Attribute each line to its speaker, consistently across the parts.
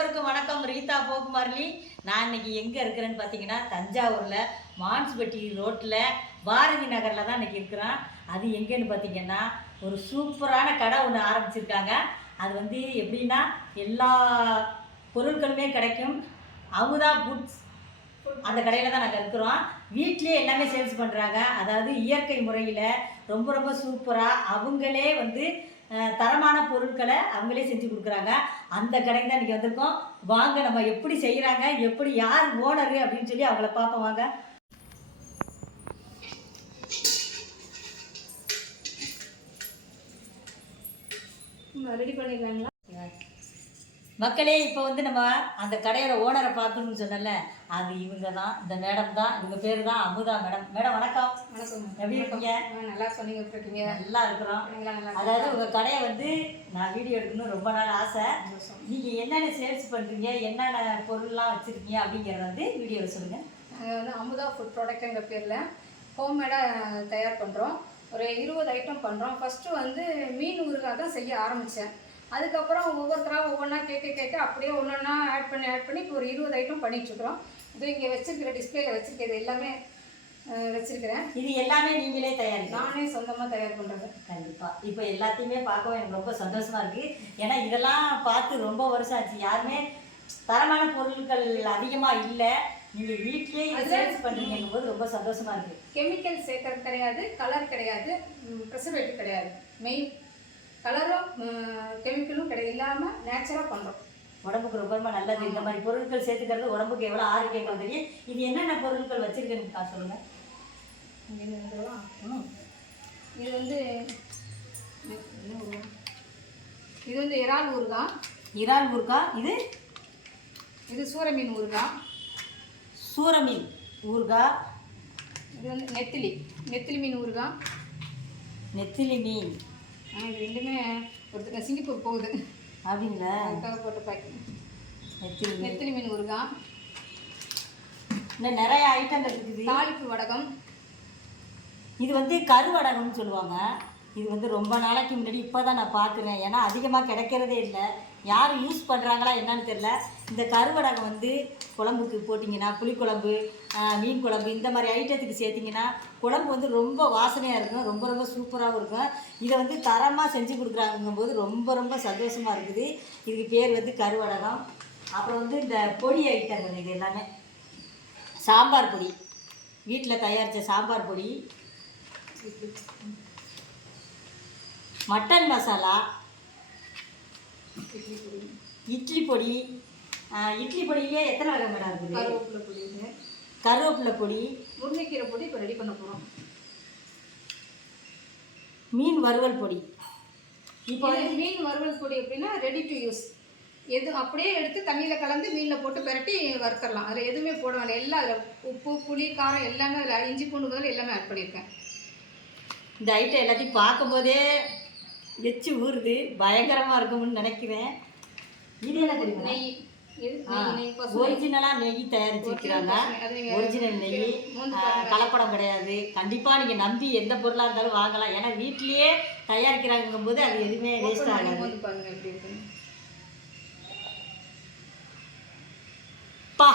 Speaker 1: எல்லோருக்கும் வணக்கம். ரீதா போகுமார்லி. நான் இன்னைக்கு எங்கே இருக்கிறேன்னு பார்த்தீங்கன்னா தஞ்சாவூரில் மான்ஸ்பட்டி ரோட்டில் பாரதி நகரில் தான் இன்னைக்கு இருக்கிறேன். அது எங்கேன்னு பார்த்தீங்கன்னா ஒரு சூப்பரான கடை ஒன்று ஆரம்பிச்சிருக்காங்க. அது வந்து எப்படின்னா எல்லா பொருட்களுமே கிடைக்கும். அமுதா புட்ஸ் அந்த கடையில் தான் நாங்கள் இருக்கிறோம். வீட்டிலே எல்லாமே சேல்ஸ் பண்ணுறாங்க அதாவது இயற்கை முறையில் ரொம்ப ரொம்ப சூப்பராக அவங்களே வந்து தரமான பொருட்களை அவங்களே செஞ்சு கொடுக்குறாங்க. அந்த கடைக்கு தான் இன்றைக்கி வந்திருக்கோம். வாங்க நம்ம எப்படி செய்கிறாங்க எப்படி யார் ஓனரு அப்படின்னு சொல்லி அவங்கள பார்ப்போம் வாங்க.
Speaker 2: ரெடி பண்ணிடுறாங்களா
Speaker 1: மக்களே இப்போ வந்து நம்ம அந்த கடையோட ஓனரை பார்க்கணும்னு சொன்னல அது இவங்க தான் இந்த மேடம் தான் இவங்க பேர் தான் அமுதா மேடம் மேடம் வணக்கம்.
Speaker 2: வணக்கம்.
Speaker 1: எப்படி இருக்கீங்க?
Speaker 2: நல்லா சொன்னீங்க இருக்கீங்க?
Speaker 1: நல்லா இருக்கிறோம். அதாவது உங்கள் கடையை வந்து நான் வீடியோ எடுக்கணும்னு ரொம்ப நாள் ஆசை. நீங்கள் என்னென்ன சேல்ஸ் பண்ணுறீங்க என்னென்ன பொருள்லாம் வச்சுருக்கீங்க அப்படிங்கிறத வந்து வீடியோவில் சொல்லுங்கள்
Speaker 2: நாங்கள் வந்து அமுதா ஃபுட் ப்ராடக்ட்டுங்கிற பேரில் ஹோம்மேடாக தயார் பண்ணுறோம் ஒரு இருபது ஐட்டம் பண்ணுறோம் ஃபஸ்ட்டு வந்து மீன் ஊறுகாய் தான் செய்ய ஆரம்பித்தேன் அதுக்கப்புறம் ஒவ்வொருத்தராக ஒவ்வொன்றா கேட்க கேட்க அப்படியே ஒன்று ஒன்றா ஆட் பண்ணி ஆட் பண்ணி இப்போ ஒரு இருபது ஐட்டம் பண்ணிகிட்ருக்குறோம் இது இங்கே வச்சிருக்கிற டிஸ்பிளேல வச்சிருக்கிறது எல்லாமே வச்சிருக்கிறேன்.
Speaker 1: இது எல்லாமே நீங்களே தயாரிக்கலாம்
Speaker 2: நானே சொந்தமாக தயார் பண்ணுறது
Speaker 1: கண்டிப்பாக இப்போ எல்லாத்தையுமே பார்க்கவும் எனக்கு ரொம்ப சந்தோஷமாக இருக்குது ஏன்னா இதெல்லாம் பார்த்து ரொம்ப வருஷம் ஆச்சு. யாருமே தரமான பொருட்கள் அதிகமாக இல்லை. நீங்கள் வீட்லேயே சேல்ஸ் பண்ணுறீங்கும் போது ரொம்ப சந்தோஷமாக இருக்குது
Speaker 2: கெமிக்கல் சேர்க்கறது கிடையாது கலர் கிடையாது ப்ரிசர்வேட்டிவ் கிடையாது. மெயின் கலரும் கெமிக்கலும் கிடையாது இல்லாமல் நேச்சராக பண்ணுறோம்
Speaker 1: உடம்புக்கு ரொம்ப ரொம்ப நல்லது. இந்த மாதிரி பொருட்கள் சேர்த்துக்கிறது உடம்புக்கு எவ்வளோ ஆரோக்கியங்கள் தெரியும்? இது என்னென்ன பொருட்கள் வச்சுருக்கேன்னு சொல்லுங்கள்
Speaker 2: இது வந்து? இது வந்து இறால் ஊறுகாய்.
Speaker 1: இறால் ஊறுகாய்? இது?
Speaker 2: இது சூர மீன் ஊறுகாய்.
Speaker 1: சூரமீன் ஊறுகாய்.
Speaker 2: இது வந்து நெத்திலி. நெத்திலி மீன் ஊறுகாய்.
Speaker 1: நெத்திலி மீன்.
Speaker 2: ஆ, இது ரெண்டுமே ஒரு சிங்கப்பூர் போகுது.
Speaker 1: அப்படிங்களா?
Speaker 2: அதுக்காக போட்டு பாக்கி
Speaker 1: நெத்திலி மீன்.
Speaker 2: நெத்திலி மீன் ஊறுகாய்
Speaker 1: இன்னும் நிறைய ஐட்டங்கள் இருக்குது.
Speaker 2: தாளிப்பு வடகம்.
Speaker 1: இது வந்து கருவடகம்னு சொல்லுவாங்க. இது வந்து ரொம்ப நாளைக்கு முன்னாடி இப்போ தான் நான் பார்க்குறேன். ஏன்னா அதிகமாக கிடைக்கிறதே இல்லை. யார் யூஸ் பண்ணுறாங்களா என்னன்னு தெரில இந்த கருவடகம் வந்து குழம்புக்கு போட்டிங்கன்னா புளிக்குழம்பு மீன் குழம்பு இந்த மாதிரி ஐட்டத்துக்கு சேர்த்திங்கன்னா குழம்பு வந்து ரொம்ப வாசனையாக இருக்கும். ரொம்ப ரொம்ப சூப்பராகவும் இருக்கும். இதை வந்து தரமாக செஞ்சு கொடுக்குறாங்கும்போது ரொம்ப ரொம்ப சந்தோஷமாக இருக்குது. இதுக்கு பேர் வந்து கருவடகம். அப்புறம் வந்து இந்த பொடி ஐட்டங்கள் இது எல்லாமே. சாம்பார் பொடி. வீட்டில் தயாரித்த சாம்பார் பொடி. மட்டன் மசாலா
Speaker 2: இட்லி பொடி
Speaker 1: இட்லி பொடியிலே எத்தனை வகை மேடம் இருக்குது?
Speaker 2: கருவேப்பிலை பொடி
Speaker 1: கருவேப்பிலை பொடி
Speaker 2: முருங்கைக்கீரை பொடி இப்போ ரெடி பண்ண போகிறோம்
Speaker 1: மீன் வறுவல் பொடி. இப்போ
Speaker 2: இப்போ மீன் வறுவல் பொடி எப்படின்னா ரெடி டு யூஸ் எது அப்படியே எடுத்து தண்ணியில் கலந்து மீனில் போட்டு பிரட்டி வறுத்தரலாம். அதில் எதுவுமே போட வேண்டாம் எல்லாம் அதில் உப்பு புளி காரம் எல்லாமே அதில் இஞ்சி பூண்டு முதல்ல எல்லாமே ஆட் பண்ணியிருக்கேன்.
Speaker 1: இந்த ஐட்டம் எல்லாத்தையும் பார்க்கும்போதே எச்சு ஊறுது. பயங்கரமாக இருக்கும்னு நினைக்கிறேன். இது என்ன தெரியுமா? ஒரிஜினலாக நெய் தயாரிச்சு வைக்கிறாங்க ஒரிஜினல் நெய் கலப்படம் கிடையாது. கண்டிப்பாக நீங்கள் நம்பி எந்த பொருளாக இருந்தாலும் வாங்கலாம். ஏன்னா வீட்லேயே தயாரிக்கிறாங்கும் போது அது எதுவுமே வேஸ்ட் ஆகாது. பா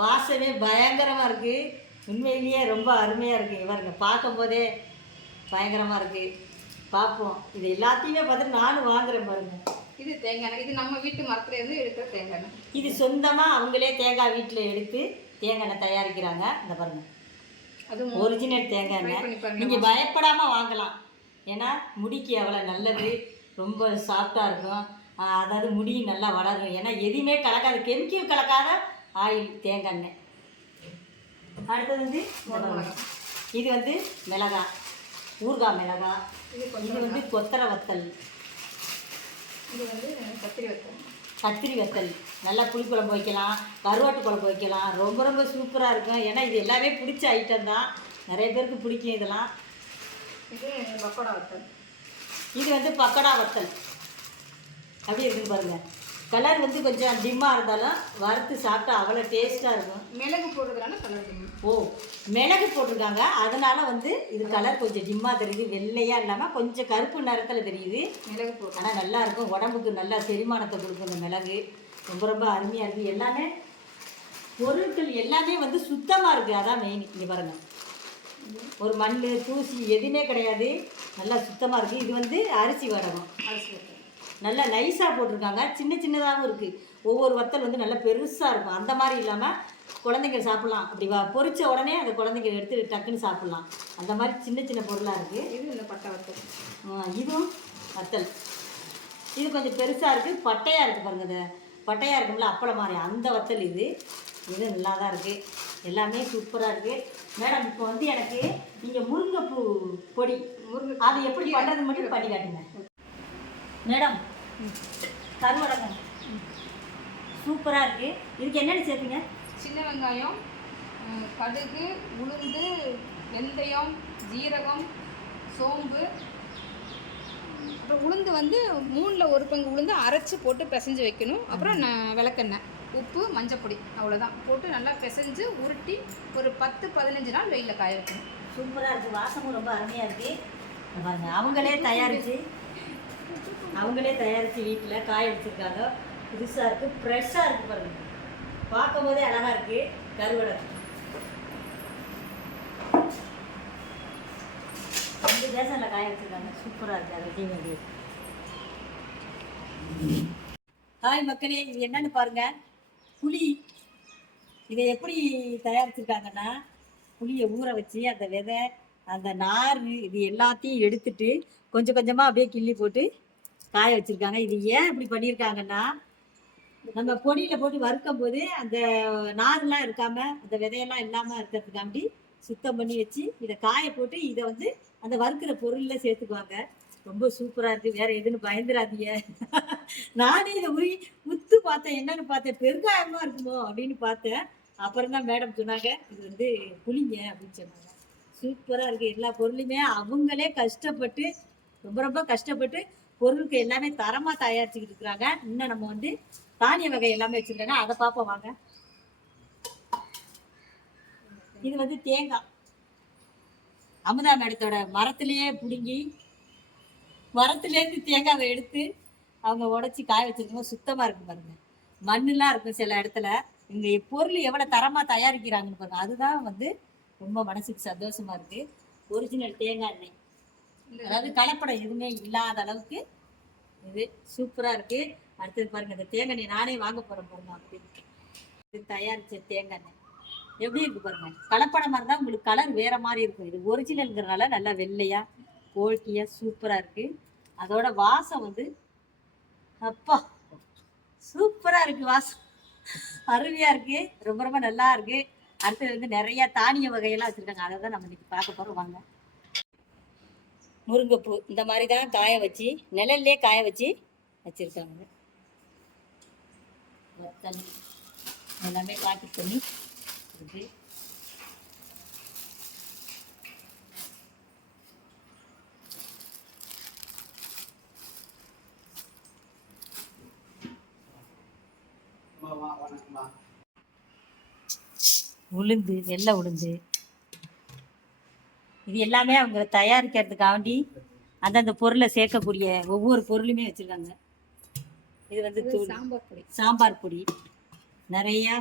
Speaker 1: வாசமே பயங்கரமாக இருக்குது உண்மையிலேயே ரொம்ப அருமையாக இருக்குது பாருங்க பார்க்கும்போதே பயங்கரமாக இருக்குது பார்ப்போம் இது எல்லாத்தையுமே பார்த்துட்டு நானும் வாங்குறேன் பாருங்க.
Speaker 2: இது தேங்காய். இது நம்ம வீட்டு மரத்துல இருந்து எடுக்கிற தேங்காய்.
Speaker 1: இது சொந்தமாக அவங்களே தேங்காய் வீட்டில் எடுத்து தேங்காய் எண்ணெய் தயாரிக்கிறாங்க. இந்த பாருங்க.
Speaker 2: அதுவும்
Speaker 1: ஒரிஜினல் தேங்காய் நீங்கள் பயப்படாமல் வாங்கலாம். ஏன்னா முடிக்கு அவ்வளோ நல்லது ரொம்ப சாஃப்டாக இருக்கும். அதாவது முடி நல்லா வளரும் ஏன்னா எதுவுமே கலக்காத கெமிக்கல் கலக்காத ஆயில் தேங்காய் எண்ணெய். அடுத்தது வந்து. இது வந்து மிளகாய். ஊறுகாய் மிளகாய்.
Speaker 2: இது
Speaker 1: வந்து கொத்தரை வத்தல்.
Speaker 2: இது வந்து கத்திரி வத்தல்.
Speaker 1: கத்திரி வத்தல். நல்லா புளிக்குழம்பு வைக்கலாம் கருவாட்டு குழம்பு வைக்கலாம். ரொம்ப ரொம்ப சூப்பராக இருக்கும். ஏன்னா இது எல்லாமே பிடிச்ச ஐட்டம் தான். நிறைய பேருக்கு பிடிக்கும் இதெல்லாம்.
Speaker 2: இது பக்கோடா வத்தல்.
Speaker 1: இது வந்து பக்கடா வத்தல். அப்படி இருக்குன்னு பாருங்க. கலர் வந்து கொஞ்சம் டிம்மாக இருந்தாலும் வறுத்து சாப்பிட்டா அவ்வளோ டேஸ்ட்டாக இருக்கும்.
Speaker 2: மிளகு போடுறதுனால கலர்
Speaker 1: ஓ மிளகு போட்டிருக்காங்க. அதனால வந்து இது கலர் கொஞ்சம் டிம்மாக தெரியுது வெள்ளையாக இல்லாமல் கொஞ்சம் கருப்பு நிறத்தில் தெரியுது.
Speaker 2: மிளகு போடுறோம்
Speaker 1: ஆனால் நல்லா இருக்கும். உடம்புக்கு நல்லா செரிமானத்தை கொடுக்கும் இந்த மிளகு. ரொம்ப ரொம்ப அருமையாக இருக்குது எல்லாமே பொருட்கள் எல்லாமே வந்து சுத்தமாக இருக்குது அதான் மெயின் இங்கே பாருங்க. ஒரு மண் தூசி எதுவுமே கிடையாது. நல்லா சுத்தமாக இருக்குது இது வந்து அரிசி வடகம்.
Speaker 2: அரிசி
Speaker 1: நல்லா நைஸாக போட்டிருக்காங்க. சின்ன சின்னதாகவும் இருக்குது ஒவ்வொரு வத்தல் வந்து நல்லா பெருசாக இருக்கும். அந்த மாதிரி இல்லாமல் குழந்தைங்க சாப்பிட்லாம். அப்படி வ பொரிச்ச உடனே அந்த குழந்தைங்க எடுத்து டக்குன்னு சாப்பிட்லாம். அந்த மாதிரி சின்ன சின்ன பொருளாக இருக்குது
Speaker 2: இது இந்த பட்டை வத்தல்?
Speaker 1: இதுவும் வத்தல். இது கொஞ்சம் பெருசாக இருக்குது பட்டையாக இருக்குது பாருங்க இந்த பட்டையாக இருக்கும்ல அப்பளம் மாதிரி. அந்த வத்தல் இது. இது நல்லா தான் இருக்குது எல்லாமே சூப்பராக இருக்குது மேடம் இப்போ வந்து எனக்கு நீங்கள் முருங்கைப்பூ பொடி.
Speaker 2: முருங்கை
Speaker 1: அது எப்படி பண்ணுறது மட்டும் பண்ணி காட்டுங்க. மேடம் கருவடகம். சூப்பராக இருக்குது இதுக்கு என்னென்ன சேர்ப்பீங்க?
Speaker 2: சின்ன வெங்காயம் கடுகு உளுந்து வெந்தயம் ஜீரகம் சோம்பு. அப்புறம் உளுந்து வந்து மூணில் ஒரு பங்கு உளுந்து அரைச்சி போட்டு பிசைஞ்சு வைக்கணும். அப்புறம் விளக்கெண்ணெய் உப்பு மஞ்சப்பொடி அவ்வளோதான் போட்டு நல்லா பிசைஞ்சு உருட்டி ஒரு பத்து பதினஞ்சு நாள் வெயிலில் காய வைக்கணும்.
Speaker 1: சூப்பராக இருக்குது வாசமும் ரொம்ப அருமையாக இருக்குது அவங்களே தயாரித்து அவங்களே தயாரித்து வீட்டில் காய வச்சுருக்காங்க. புதுசாக இருக்குது ஃப்ரெஷ்ஷாக இருக்குது பாருங்க. பார்க்கும் போதே அழகாக இருக்குது கருவடை. ரெண்டு தேசம்ல காய வச்சுருக்காங்க. சூப்பராக இருக்குது அதை செய்ய வேண்டியது ஹாய் மக்களே இது என்னன்னு பாருங்க. புளி. இதை எப்படி தயாரிச்சிருக்காங்கன்னா புளியை ஊற வச்சு அந்த விதை அந்த நார் இது எல்லாத்தையும் எடுத்துட்டு கொஞ்சம் கொஞ்சமாக அப்படியே கிள்ளி போட்டு காய வச்சுருக்காங்க. இது ஏன் இப்படி பண்ணியிருக்காங்கன்னா நம்ம பொடியில் போட்டு வறுக்கும் போது அந்த நார்லாம் இருக்காமல் அந்த விதையெல்லாம் இல்லாமல் இருக்கிறதுக்காண்டி சுத்தம் பண்ணி வச்சு இதை காய போட்டு இதை வந்து அந்த வறுக்கிற பொருளில் சேர்த்துக்குவாங்க. ரொம்ப சூப்பராக இருக்குது வேற எதுன்னு பயந்துடாதீங்க நானே இதை உரி உத்து பார்த்தேன். என்னன்னு பார்த்தேன். பெருங்காயமாக இருக்குமோ அப்படின்னு பார்த்தேன். அப்புறம் தான் மேடம் சொன்னாங்க இது வந்து புளிங்க அப்படின்னு சொன்னாங்க. சூப்பராக இருக்குது எல்லா பொருளுமே அவங்களே கஷ்டப்பட்டு ரொம்ப ரொம்ப கஷ்டப்பட்டு பொருளுக்கு எல்லாமே தரமாக தயாரிச்சுக்கிட்டு இருக்கிறாங்க. இன்னும் நம்ம வந்து தானிய வகை எல்லாமே வச்சிருக்காங்க அதை பார்ப்போம் வாங்க. இது வந்து தேங்காய். அமுதா மேடத்தோட மரத்திலேயே பிடுங்கி மரத்துலேருந்து தேங்காவை எடுத்து அவங்க உடச்சி காய வச்சிருக்கோம் சுத்தமாக இருக்கும் பாருங்க. மண்ணுலாம் இருக்கும் சில இடத்துல. இங்கே பொருள் எவ்வளோ தரமாக தயாரிக்கிறாங்கன்னு பாருங்க. அதுதான் வந்து ரொம்ப மனசுக்கு சந்தோஷமா இருக்கு. ஒரிஜினல் தேங்காய் எண்ணெய். அதாவது கலப்படம் எதுவுமே இல்லாத அளவுக்கு இது சூப்பராக இருக்கு. அடுத்தது பாருங்க இந்த தேங்காய் எண்ணெய் நானே வாங்க போகிறேன் பாருங்க அப்படி. இது தயாரிச்ச தேங்காய் எண்ணெய். எப்படி இருக்கு பாருங்க? மாதிரி தான் உங்களுக்கு கலர் வேற மாதிரி இருக்கும். இது ஒரிஜினல்ங்கிறனால நல்லா வெள்ளையா கோழ்கியா சூப்பராக இருக்கு. அதோட வாசம் வந்து அப்பா சூப்பராக இருக்கு வாசம். அருமையா இருக்கு. ரொம்ப ரொம்ப நல்லா இருக்கு. அடுத்தது வந்து நிறைய தானிய வகையெல்லாம் வச்சிருக்காங்க. அதை தான் நம்ம இன்னைக்கு பார்க்க போறோம். வாங்க. முருங்கைப்பூ இந்த மாதிரி தான் காய வச்சு நிழல்லே காய வச்சு வச்சிருக்காங்க. வத்தல் எல்லாமே பாக்கெட் பண்ணி உளுந்து வெள்ளை உளுந்து. இது எல்லாமே அவங்க தயாரிக்கிறதுக்காண்டி அந்தந்த பொருளை சேர்க்கக்கூடிய ஒவ்வொரு பொருளுமே வச்சிருக்காங்க. இது வந்து தூள்
Speaker 2: சாம்பார் பொடி.
Speaker 1: சாம்பார் பொடி. நிறையா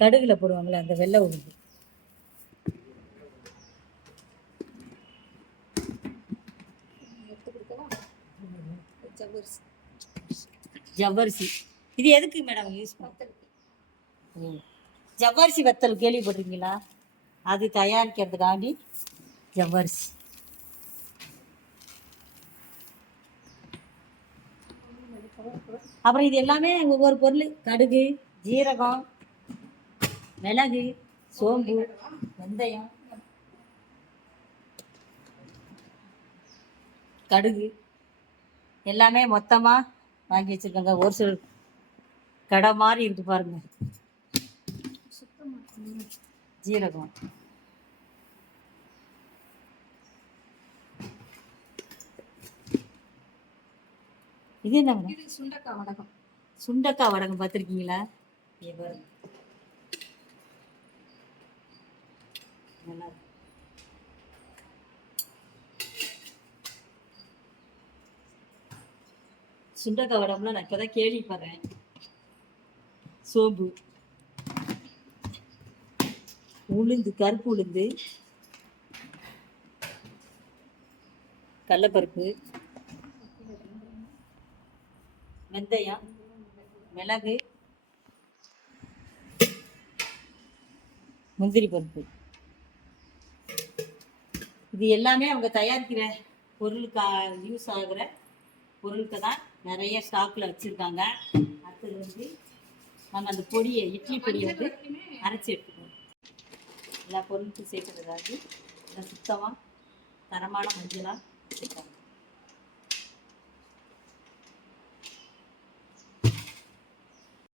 Speaker 1: கடுகுல போடுவாங்களே அந்த வெள்ளை உளுந்து.
Speaker 2: ஜவ்வரிசி.
Speaker 1: இது எதுக்கு மேடம் யூஸ் பண்ண
Speaker 2: வத்தல்
Speaker 1: ஜவ்வரிசி வத்தல் கேள்விப்பட்டிருக்கீங்களா? அது தயாரிக்கிறதுக்காண்டி ஜவ்வரிசி. அப்புறம் இது எல்லாமே ஒவ்வொரு பொருள். கடுகு ஜீரகம் மிளகு சோம்பு வெந்தயம் கடுகு எல்லாமே மொத்தமாக வாங்கி வச்சுருக்காங்க. ஒரு சில கடை மாதிரி இருக்கு
Speaker 2: பாருங்கள்
Speaker 1: ஜீரகம். இது என்ன
Speaker 2: இது சுண்டக்காய் வடகம்.
Speaker 1: சுண்டக்காய் வடகம் பார்த்துருக்கீங்களா? பாருங்க நல்லா. சுண்டக்காய் வடம்லாம் நான் இப்போ தான் கேள்விப்படுறேன். சோம்பு. உளுந்து கருப்பு உளுந்து கடலப்பருப்பு வெந்தயம் மிளகு முந்திரி பருப்பு. இது எல்லாமே அவங்க தயாரிக்கிற பொருளுக்கா யூஸ் ஆகுற பொருளுக்கு தான் நிறைய ஸ்டாக்கில் வச்சுருக்காங்க. அடுத்தது வந்து நம்ம அந்த பொடியை இட்லி பொடியை வந்து அரைச்சி எடுத்துக்கணும் எல்லா பொருளுக்கும் சேர்க்கறதாவது இந்த சுத்தமாக தரமான மஞ்சளாக சேர்க்கணும்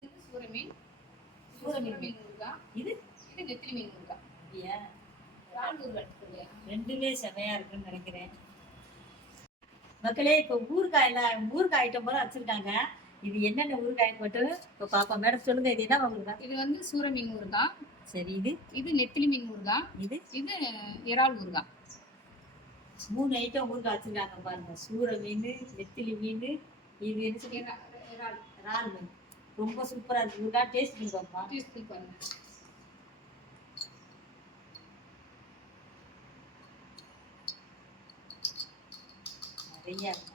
Speaker 2: இது சூர மீன்
Speaker 1: சூர
Speaker 2: சூர
Speaker 1: மீன்.
Speaker 2: மீன் ஊறுகாய்
Speaker 1: இது?
Speaker 2: இது நெத்திலி மீன் ஊறுகாய்
Speaker 1: அப்படியா ரெண்டுமே செமையா இருக்குன்னு நினைக்கிறேன். மக்களே இப்போ ஊறுகாயில ஊறுகாய் ஐட்டம் போல வச்சிருக்காங்க இது என்னென்ன ஊறுகாய் மட்டும் இப்போ பாப்பா மேடம் சொல்லுங்க இது என்ன ஊறுகாய்?
Speaker 2: இது வந்து சூர மீன் ஊறுகாய்.
Speaker 1: சரி இது?
Speaker 2: இது நெத்திலி மீன் ஊறுகாய்
Speaker 1: இது?
Speaker 2: இது இறால் ஊறுகாய்
Speaker 1: மூணு ஐட்டம் ஊறுகாய் வச்சிருக்காங்க பாருங்க. சூர மீன் நெத்திலி மீன் இது என்ன
Speaker 2: இறால்.
Speaker 1: இறால் மீன். ரொம்ப சூப்பரா இருக்கு. ஊறுகாய் டேஸ்ட் பண்ணி பாப்பா
Speaker 2: டேஸ்ட் பண்ணி பாருங்க
Speaker 1: நிறைய இருக்கு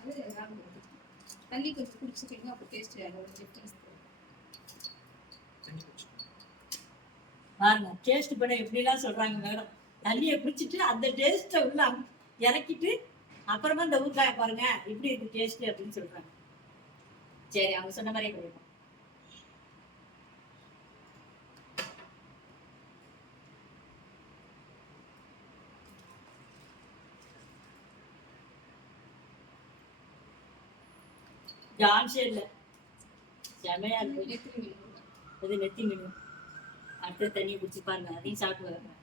Speaker 2: அது இறால் ஊறுகாய் தண்ணி கொஞ்சம் குடிச்சுக்கிங்க அப்போ டேஸ்ட் அதோட டிஃப்ரென்ஸ்
Speaker 1: பாருங்க டேஸ்ட் பண்ண எப்படிலாம் சொல்றாங்க மேடம் தண்ணியை குடிச்சிட்டு அந்த டேஸ்ட்டை உள்ள இறக்கிட்டு அப்புறமா இந்த ஊக்காய பாருங்க இப்படி இருக்கு டேஸ்ட் அப்படின்னு சொல்றாங்க. சரி அவங்க சொன்ன மாதிரியே கிடைக்கும் ஜான்ஸே இல்லை. செமையா இருக்கு
Speaker 2: நெத்திலி மீன். ஊறுகாய்
Speaker 1: இது நெத்தி மீன். அடுத்து தண்ணியை குடிச்சு பாருங்க. அதையும் சாப்பிட்டு வரேன்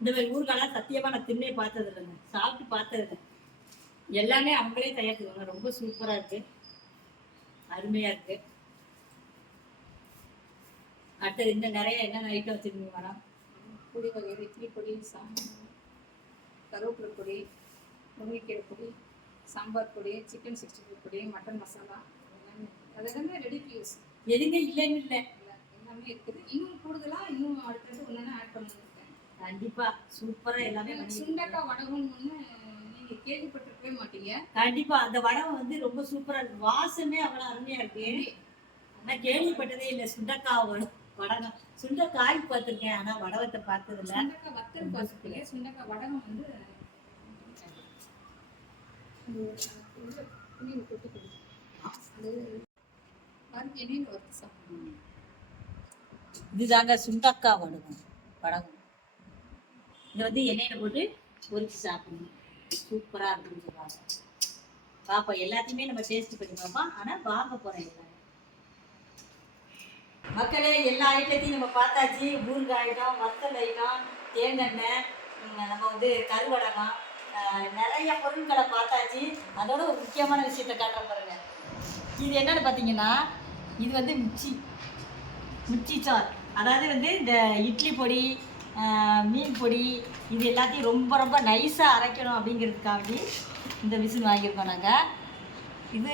Speaker 1: இந்த மாதிரி ஊறுகாலாம் சத்தியமா நான் தின்னே பார்த்தது இல்லைங்க சாப்பிட்டு பார்த்தது இல்லை எல்லாமே அவங்களே தயாரிச்சுவாங்க ரொம்ப சூப்பரா இருக்கு. அருமையா இருக்கு. அடுத்தது இன்னும் நிறைய என்னென்ன ஐட்டம் வச்சிருக்கீங்க மேடம்
Speaker 2: பொடி வகைகள் இட்லி பொடி சாம்பார் கருவேப்பிலை பொடி முருங்கைக்கீரை பொடி சாம்பார் பொடி சிக்கன் சிக்ஸ்டி ஃபைவ் பொடி மட்டன் மசாலா எல்லாமே அது எல்லாமே ரெடி டு யூஸ்
Speaker 1: எதுவுமே இல்லைன்னு இல்லை.
Speaker 2: எல்லாமே இருக்குது. இன்னும் கூடுதலாக இன்னும் அடுத்தடுத்து ஒன்று ஆட் பண்ணிருக்கேன்.
Speaker 1: கண்டிப்பா சூப்பரா எல்லாமே.
Speaker 2: சுண்டக்காய் வடகம்னு ஒன்று நீங்கள் கேள்விப்பட்டிருக்கவே மாட்டீங்க.
Speaker 1: கண்டிப்பா அந்த வடம் வந்து ரொம்ப சூப்பரா இருக்கு. வாசமே அவ்வளவு அருமையா இருக்கு. நான் கேள்விப்பட்டதே இல்லை சுண்டக்காய் வடம் வடகம். சுண்டக்காய் பார்த்திருக்கேன் ஆனா வடகத்தை பார்த்தது இல்ல
Speaker 2: சுண்டக்காய் வத்தல் பார்த்துருக்கீங்க. சுண்டக்காய் வடகம் வந்து
Speaker 1: இதுதாங்க சுண்டக்காய் வடகம் வடகம். இது வந்து எண்ணெயில போட்டு பொரிச்சு சாப்பிடணும். சூப்பரா இருக்குன்னு சொல்லுவாங்க. பாப்பா எல்லாத்தையுமே நம்ம டேஸ்ட் பண்ணி பார்ப்போம். ஆனா வாங்க எல்லாரும் மக்களே எல்லா ஐட்டத்தையும் நம்ம பார்த்தாச்சு. ஊறுகாய் ஐட்டம் வத்தல் ஐட்டம் தேங்கெண்ணெய் நம்ம வந்து கருவடகம் நிறைய பொருட்களை பார்த்தாச்சு. அதோட ஒரு முக்கியமான விஷயத்தை காட்டுற பாருங்க. இது என்னன்னு பார்த்தீங்கன்னா இது வந்து மிச்சி மிச்சி சார். அதாவது வந்து இந்த இட்லி பொடி மீன் பொடி இது எல்லாத்தையும் ரொம்ப ரொம்ப நைஸாக அரைக்கணும் அப்படிங்கிறதுக்காண்டி இந்த மிஷின் வாங்கியிருக்கோம் நாங்கள் இது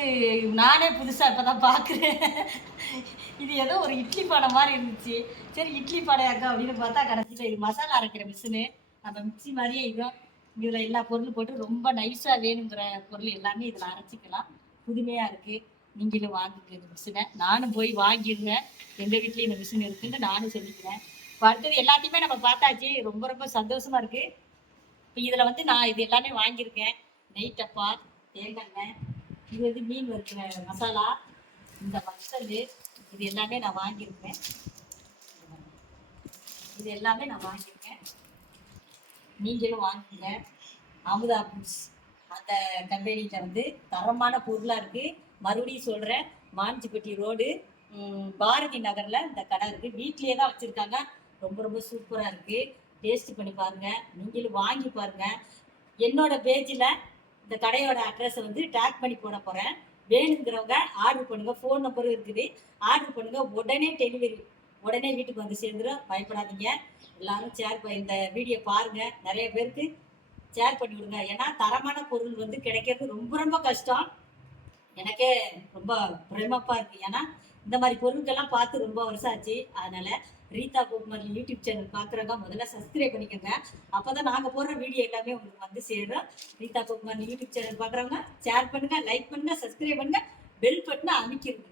Speaker 1: நானே புதுசாக இப்போ தான் பார்க்குறேன் இது ஏதோ ஒரு இட்லி பானை மாதிரி இருந்துச்சு. சரி இட்லி பானையாக்கா அப்படின்னு பார்த்தா கடைசியில் இது மசாலா அரைக்கிற மிஷினு நம்ம மிக்ஸி மாதிரியே இதுவும் இதில் எல்லா பொருளும் போட்டு ரொம்ப நைஸாக வேணுங்கிற பொருள் எல்லாமே இதில் அரைச்சிக்கலாம். புதுமையாக இருக்குது நீங்களும் வாங்குங்க இந்த மிஷினை நானும் போய் வாங்கிடுவேன் எங்கள் வீட்லேயும் இந்த மிஷின் இருக்குன்னு நானும் சொல்லிக்கிறேன். அடுத்தது எல்லாத்தையுமே நம்ம பார்த்தாச்சு. ரொம்ப ரொம்ப சந்தோஷமாக இருக்குது இப்போ இதில் வந்து நான் இது எல்லாமே வாங்கியிருக்கேன். நெய் டப்பா தேங்காய் இது வந்து மீன் வறுக்கிற மசாலா இந்த வத்தல் இது எல்லாமே நான் வாங்கியிருக்கேன். இது எல்லாமே நான் வாங்கியிருக்கேன். நீங்களும் வாங்குங்க. அமுதா புட்ஸ் அந்த கம்பெனியில் வந்து தரமான பொருளாக இருக்குது மறுபடியும் சொல்கிறேன் மாஞ்சிப்பட்டி ரோடு பாரதி நகரில் இந்த கடை இருக்குது வீட்லேயே தான் வச்சுருக்காங்க. ரொம்ப ரொம்ப சூப்பராக இருக்குது டேஸ்ட் பண்ணி பாருங்கள் நீங்களும் வாங்கி பாருங்கள் என்னோட பேஜில் இந்த கடையோட அட்ரஸை வந்து டேக் பண்ணி போட போகிறேன் வேணுங்கிறவங்க ஆர்டர் பண்ணுங்கள் ஃபோன் நம்பரும் இருக்குது. ஆர்டர் பண்ணுங்கள் உடனே டெலிவரி உடனே வீட்டுக்கு வந்து சேர்ந்துடும் பயப்படாதீங்க. எல்லாரும் ஷேர் இந்த வீடியோ பாருங்கள் நிறைய பேருக்கு ஷேர் பண்ணி விடுங்க. ஏன்னா தரமான பொருள் வந்து கிடைக்கிறது ரொம்ப ரொம்ப கஷ்டம். எனக்கே ரொம்ப பிரமப்பாக இருக்குது ஏன்னா இந்த மாதிரி பொருட்கள்லாம் பார்த்து ரொம்ப வருஷம் ஆச்சு. அதனால் ரீதா குமார் யூடியூப் சேனல் பார்க்குறவங்க முதல்ல சப்ஸ்கிரைப் பண்ணிக்கோங்க. அப்பதான் நாங்க போடுற வீடியோ எல்லாமே உங்களுக்கு வந்து சேரும். ரீதா குமார் யூடியூப் சேனல் பார்க்குறவங்க ஷேர் பண்ணுங்க லைக் பண்ணுங்க சப்ஸ்கிரைப் பண்ணுங்க பெல் பட்டனை அமைக்கிருங்க.